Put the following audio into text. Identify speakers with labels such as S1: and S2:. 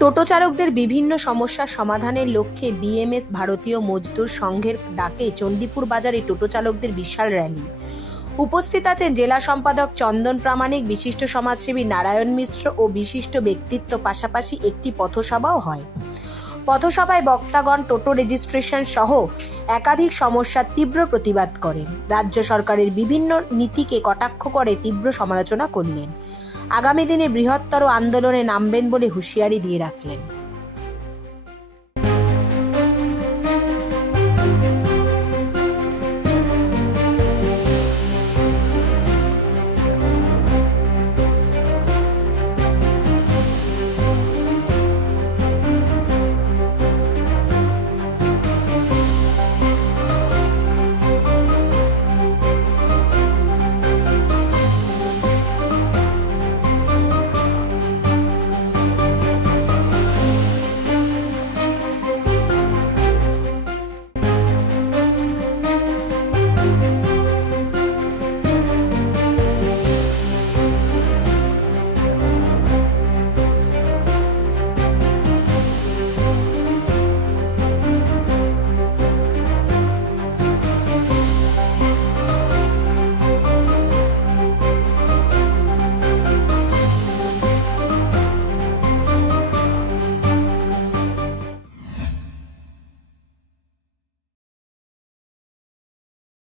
S1: টোটো চালকদের বিভিন্ন সমস্যা সমাধানের লক্ষ্যে বিএমএস ভারতীয় মজদুর সংঘের ডাকে চণ্ডীপুর বাজারে টোটো চালকদের বিশাল র্যালি। উপস্থিত আছেন জেলা সম্পাদক চন্দন প্রামাণিক, বিশিষ্ট সমাজসেবী নারায়ণ মিশ্র ও বিশিষ্ট ব্যক্তিত্ব পাশাপাশি একটি পথসভাও হয়। পথসভায় বক্তাগণ টোটো রেজিস্ট্রেশন সহ একাধিক সমস্যার তীব্র প্রতিবাদ করেন। রাজ্য সরকারের বিভিন্ন নীতিকে কটাক্ষ করে তীব্র সমালোচনা করলেন। আগামী দিনে বৃহত্তর আন্দোলনে নামবেন বলে হুঁশিয়ারি দিয়ে রাখলেন।